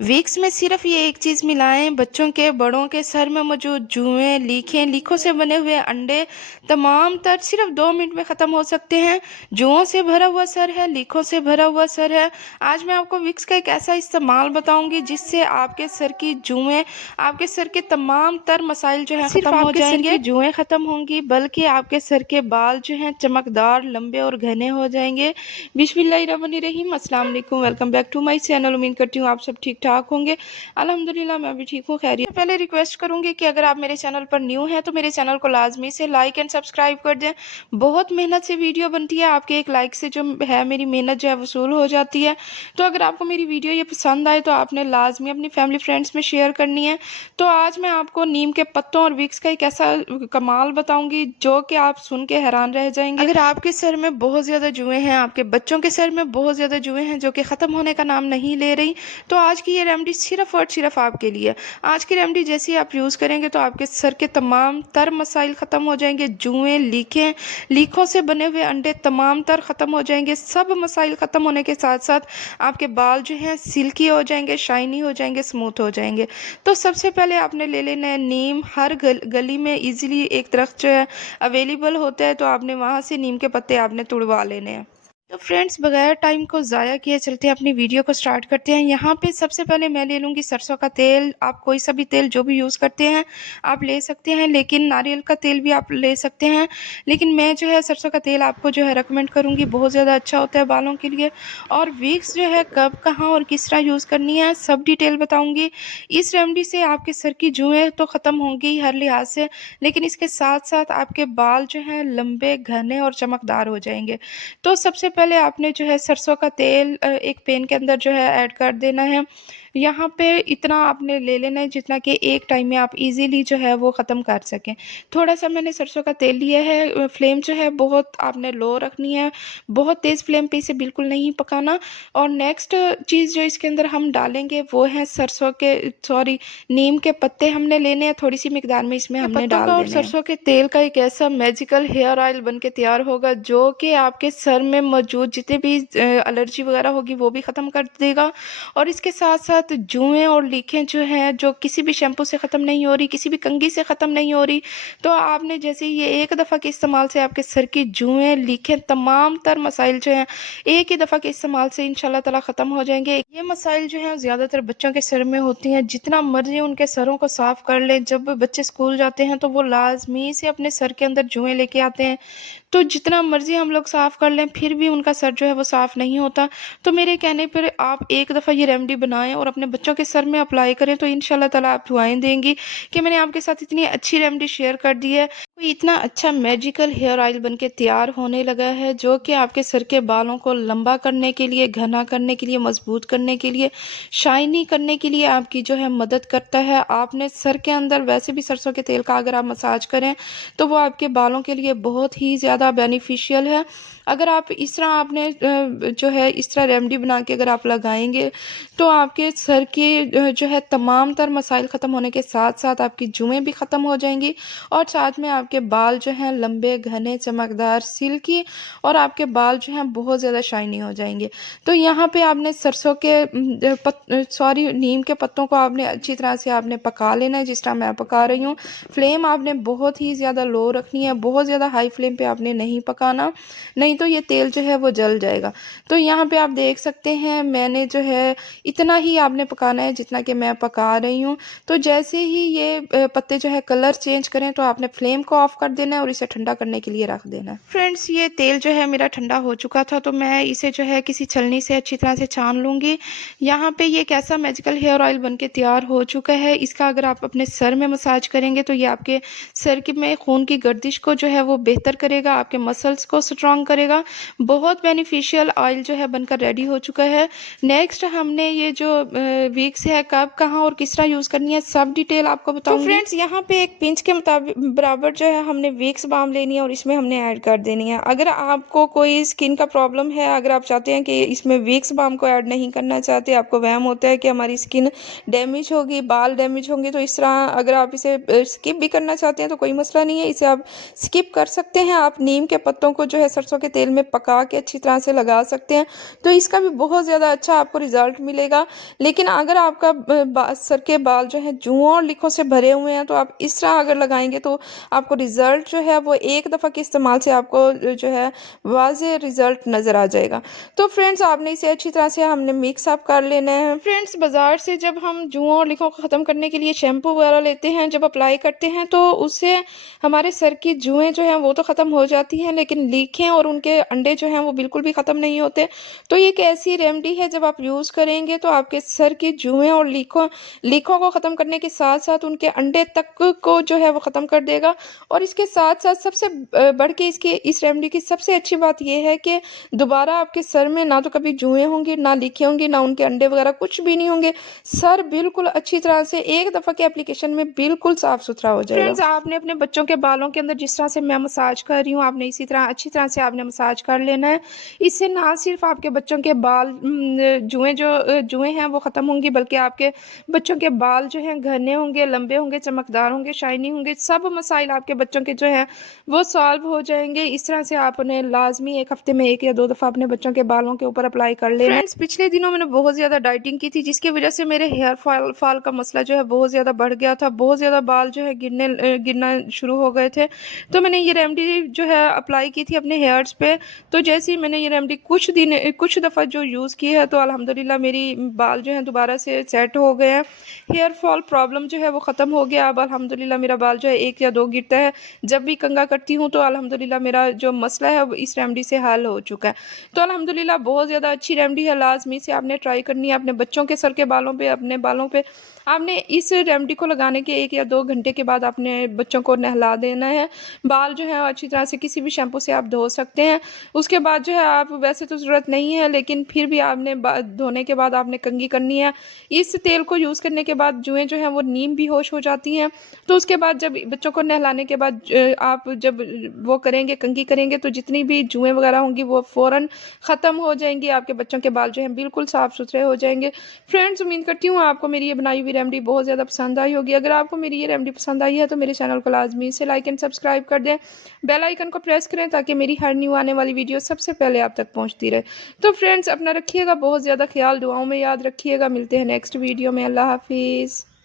Vicks में सिर्फ ये एक चीज़ मिलाएं, बच्चों के बड़ों के सर में मौजूद जुएं, लीखों से बने हुए अंडे तमाम तर सिर्फ 2 मिनट में ख़त्म हो सकते हैं। जुओं से भरा हुआ सर है, लीखों से भरा हुआ सर है। आज मैं आपको विक्स का एक ऐसा इस्तेमाल बताऊंगी जिससे आपके सर की जुएं, आपके सर के तमाम तर मसाइल जो है सिर्फ ख़त्म हो आपके सर जाएंगे। की जुएं खत्म होंगी बल्कि आपके सर के बाल जो हैं चमकदार, लंबे और घने हो जाएंगे। बिस्मिल्लाहिर्रहमानिर्रहीम, अस्सलाम वालेकुम, welcome back to my channel. उम्मीद करती हूँ आप सब ठीक ठाक होंगे। अल्हम्दुलिल्लाह मैं भी ठीक हूँ, खैरियत। पहले रिक्वेस्ट करूंगी कि अगर आप मेरे चैनल पर न्यू हैं तो मेरे चैनल को लाजमी से लाइक एंड सब्सक्राइब कर दें। बहुत मेहनत से वीडियो बनती है, आपके एक लाइक से जो है मेरी मेहनत जो है वसूल हो जाती है। तो अगर आपको मेरी वीडियो ये पसंद आए तो आपने लाजमी अपनी फैमिली फ्रेंड्स में शेयर करनी है। तो आज मैं आपको नीम के पत्तों और विक्स का एक ऐसा कमाल बताऊंगी जो कि आप सुन के हैरान रह जाएंगे। अगर आपके सर में बहुत ज़्यादा जुएं हैं, आपके बच्चों के सर में बहुत ज़्यादा जुएं हैं जो कि ख़त्म होने का नाम नहीं ले रही, तो आज की ये रेमेडी सिर्फ और सिर्फ आपके लिए। आज की रेमेडी जैसे ही आप यूज़ करेंगे तो आपके सर के तमाम तर मसाइल ख़त्म हो जाएंगे। जुएं, लीखों से बने हुए अंडे तमाम तर ख़त्म हो जाएंगे। सब मसाइल ख़त्म होने के साथ साथ आपके बाल जो हैं सिल्की हो जाएंगे, शाइनी हो जाएंगे, स्मूथ हो जाएंगे। तो सबसे पहले आपने ले लेना है नीम। हर गली में इजीली एक दरख्त जो है अवेलेबल होता है, तो आपने वहाँ से नीम के पत्ते आपने तुड़वा लेने हैं। तो फ्रेंड्स, बगैर टाइम को ज़ाया किए चलते हैं अपनी वीडियो को स्टार्ट करते हैं। यहाँ पे सबसे पहले मैं ले लूँगी सरसों का तेल। आप कोई सा भी तेल जो भी यूज़ करते हैं आप ले सकते हैं, लेकिन नारियल का तेल भी आप ले सकते हैं, लेकिन मैं जो है सरसों का तेल आपको जो है रेकमेंड करूँगी, बहुत ज़्यादा अच्छा होता है बालों के लिए। और विक्स जो है कब, कहाँ और किस तरह यूज़ करनी है सब डिटेल बताऊँगी। इस रेमेडी से आपके सर की जुएँ तो ख़त्म होंगी हर लिहाज से, लेकिन इसके साथ साथ आपके बाल जो हैं लंबे, घने और चमकदार हो जाएंगे। तो सबसे पहले आपने जो है सरसों का तेल एक पैन के अंदर जो है ऐड कर देना है। यहाँ पे इतना आपने ले लेना है जितना कि एक टाइम में आप इजीली जो है वो ख़त्म कर सकें। थोड़ा सा मैंने सरसों का तेल लिया है। फ्लेम जो है बहुत आपने लो रखनी है, बहुत तेज़ फ्लेम पे इसे बिल्कुल नहीं पकाना। और नेक्स्ट चीज़ जो इसके अंदर हम डालेंगे वो है नीम के पत्ते हमने लेने हैं, थोड़ी सी मिकदार में इसमें हमने डाल देने हैं। सरसों के तेल का एक ऐसा मैजिकल हेयर ऑयल बन के तैयार होगा जो कि आपके सर में मौजूद जितने भी एलर्जी वगैरह होगी वो भी ख़त्म कर देगा। और इसके साथ साथ जुएं और लीखें जो हैं, जो किसी भी शैम्पू से ख़त्म नहीं हो रही, किसी भी कंघी से ख़त्म नहीं हो रही, तो आपने जैसे ये एक दफ़ा के इस्तेमाल से आपके सर की जुएं, लीखें, तमाम तर मसाइल जो हैं एक ही दफ़ा के इस्तेमाल से इंशाल्लाह ताला ख़त्म हो जाएंगे। ये मसाइल जो हैं ज़्यादातर बच्चों के सर में होती हैं। जितना मर्जी उनके सरों को साफ़ कर लें, जब बच्चे स्कूल जाते हैं तो वो लाजमी से अपने सर के अंदर जुएं लेके आते हैं। तो जितना मर्जी हम लोग साफ़ कर लें फिर भी उनका सर जो है वो साफ़ नहीं होता। तो मेरे कहने पर आप एक दफ़ा ये रेमेडी बनाएं और अपने बच्चों के सर में अप्लाई करें, तो इंशाल्लाह ताला आप दुआएं देंगी कि मैंने आपके साथ इतनी अच्छी रेमेडी शेयर कर दी है। तो इतना अच्छा मैजिकल हेयर ऑयल बन के तैयार होने लगा है जो कि आपके सर के बालों को लंबा करने के लिए, घना करने के लिए, मजबूत करने के लिए, शाइनी करने के लिए आपकी जो है मदद करता है। आपने सर के अंदर वैसे भी सरसों के तेल का अगर आप मसाज करें तो वो आपके बालों के लिए बहुत ही ज़्यादा बेनिफिशियल है। अगर आप इस तरह आपने जो है इस तरह रेमेडी बना के अगर आप लगाएंगे तो आपके सर के जो है तमाम तर मसाइल ख़त्म होने के साथ साथ आपकी जुएँ भी ख़त्म हो जाएंगी और साथ में आपके बाल जो हैं लंबे, घने, चमकदार, सिल्की और आपके बाल जो हैं बहुत ज़्यादा शाइनी हो जाएंगे। तो यहाँ पे आपने सरसों के नीम के पत्तों को आपने अच्छी तरह से आपने पका लेना है जिस तरह मैं पका रही हूँ। फ्लेम आपने बहुत ही ज़्यादा लो रखनी है, बहुत ज़्यादा हाई फ्लेम पे आपने नहीं पकाना, नहीं तो ये तेल जो है वो जल जाएगा। तो यहाँ पे आप देख सकते हैं मैंने जो है इतना ही आपने पकाना है जितना कि मैं पका रही हूँ। तो जैसे ही ये पत्ते जो है कलर चेंज करें तो आपने फ्लेम को ऑफ कर देना है और इसे ठंडा करने के लिए रख देना है। फ्रेंड्स, ये तेल जो है मेरा ठंडा हो चुका था, तो मैं इसे जो है किसी छलनी से अच्छी तरह से छान लूँगी। यहाँ पे ये कैसा मैजिकल हेयर ऑयल बन के तैयार हो चुका है। इसका अगर आप अपने सर में मसाज करेंगे तो ये आपके सर की में खून की गर्दिश को जो है वो बेहतर करेगा, आपके मसल्स को स्ट्रॉन्ग करेगा। बहुत बेनिफिशियल ऑयल जो है बनकर रेडी हो चुका है। नेक्स्ट हमने ये जो विक्स है कब, कहाँ और किस तरह यूज़ करनी है सब डिटेल आपको बताऊंगी। तो फ्रेंड्स, यहाँ पे एक पिंच के मुताबिक बराबर जो जो है हमने विक्स बाम लेनी है और इसमें हमने ऐड कर देनी है। अगर आपको कोई स्किन का प्रॉब्लम है, अगर आप चाहते हैं कि इसमें विक्स बाम को ऐड नहीं करना चाहते, आपको वहम होता है कि हमारी स्किन डैमेज होगी, बाल डैमेज होंगे, तो इस तरह अगर आप इसे स्किप भी करना चाहते हैं तो कोई मसला नहीं है, इसे आप स्किप कर सकते हैं। आप नीम के पत्तों को जो है सरसों के तेल में पका के अच्छी तरह से लगा सकते हैं, तो इसका भी बहुत ज़्यादा अच्छा आपको रिजल्ट मिलेगा। लेकिन अगर आपका सर के बाल जो है जुओं और लिखों से भरे हुए हैं, तो आप इस तरह अगर लगाएंगे तो आपको रिजल्ट जो है वो एक दफ़ा के इस्तेमाल से आपको जो है वाज़ेह रिजल्ट नज़र आ जाएगा। तो फ्रेंड्स, आपने इसे अच्छी तरह से हमने मिक्स अप कर लेना है। फ्रेंड्स, बाज़ार से जब हम जुओं और लिखों को ख़त्म करने के लिए शैम्पू वगैरह लेते हैं, जब अप्लाई करते हैं तो उससे हमारे सर की जुएँ जो हैं वो तो ख़त्म हो जाती हैं, लेकिन लीखें और उनके अंडे जो हैं वो बिल्कुल भी ख़त्म नहीं होते। तो ये एक ऐसी रेमेडी है, जब आप यूज़ करेंगे तो आपके सर की जुएँ और लीखों लीखों को ख़त्म करने के साथ-साथ उनके अंडे तक को जो है वो ख़त्म कर देगा। और इसके साथ-साथ सबसे बढ़ के इसकी इस रेमेडी की सबसे अच्छी बात ये है कि दोबारा आपके सर में ना तो कभी जुएँ होंगी, ना लीखें होंगी, ना उनके अंडे वगैरह कुछ भी नहीं होंगे। सर बिल्कुल अच्छी तरह से एक दफ़ा के एप्लीकेशन में बिल्कुल साफ-सुथरा हो जाएगा। फ्रेंड्स, आपने अपने बच्चों के बालों के अंदर जिस तरह से मैं मसाज कर रही हूँ, आपने इसी तरह अच्छी तरह से आपने मसाज कर लेना है। इससे ना सिर्फ आपके बच्चों के बाल जुएँ हैं वो ख़त्म होंगी, बल्कि आपके बच्चों के बाल जो हैं घने होंगे, लंबे होंगे, चमकदार होंगे, शाइनी होंगे। सब मसाइल आपके बच्चों के जो हैं वो सॉल्व हो जाएँगे। इस तरह से आपने लाज़मी 1 हफ़्ते में 1 या 2 दफ़ा अपने बच्चों के बालों के ऊपर अप्लाई कर लेना है। फ्रेंड्स, पिछले दिनों मैंने बहुत ज़्यादा डाइटिंग की थी, जिसकी वजह से मेरे हेयर फॉल का मसला जो है बहुत ज़्यादा बढ़ गया था। बहुत ज़्यादा बाल जो है गिरना शुरू हो गए थे। तो मैंने ये रेमेडी जो है अप्लाई की थी अपने हेयर्स पे। तो जैसे ही मैंने ये रेमेडी कुछ दफ़ा जो यूज़ की है, तो अल्हम्दुलिल्लाह मेरी बाल जो हैं दोबारा से सेट हो गए हैं। हेयर फॉल प्रॉब्लम जो है वो ख़त्म हो गया। अब अल्हम्दुलिल्लाह मेरा बाल जो है 1 या 2 गिरता है। जब भी कंघा करती हूँ तो अल्हम्दुलिल्लाह मेरा जो मसला है वो इस रेमेडी से हल हो चुका है। तो अल्हम्दुलिल्लाह बहुत ज़्यादा अच्छी रेमेडी है, लाज़मी से आपने ट्राई करनी है। अपने बच्चों के सर के बालों पे, अपने बालों पे आपने इस रेमेडी को लगाने के 1 या 2 घंटे के बाद अपने बच्चों को नहला देना है। बाल जो है अच्छी तरह से किसी भी शैम्पू से आप धो सकते हैं। उसके बाद जो है आप, वैसे तो ज़रूरत नहीं है, लेकिन फिर भी आपने धोने के बाद आपने कंघी करनी है। इस तेल को यूज़ करने के बाद जुएँ जो हैं वो नीम बेहोश हो जाती हैं। तो उसके बाद जब बच्चों को नहलाने के बाद आप जब वो करेंगे, कंघी करेंगे, तो जितनी भी जुएँ वगैरह होंगी वो फ़ौरन ख़त्म हो जाएँगी। आपके बच्चों के बाल जो हैं बिल्कुल साफ़-सुथरे हो जाएँगे। फ्रेंड्स, उम्मीद करती हूँ आपको मेरी ये बनाई हुई रेमेडी बहुत ज़्यादा पसंद आई होगी। अगर आपको मेरी ये रेमेडी पसंद आई है तो मेरे चैनल को लाज़मी से लाइक एंड सब्सक्राइब कर दें। बेल आइकन को प्रेस करें ताकि मेरी हर न्यू आने वाली वीडियो सबसे पहले आप तक पहुँचती रहे। तो फ्रेंड्स, अपना रखिएगा बहुत ज़्यादा ख़्याल, दुआओं में याद रखिएगा। मिलते हैं नेक्स्ट वीडियो में। अल्लाह हाफ़िज़।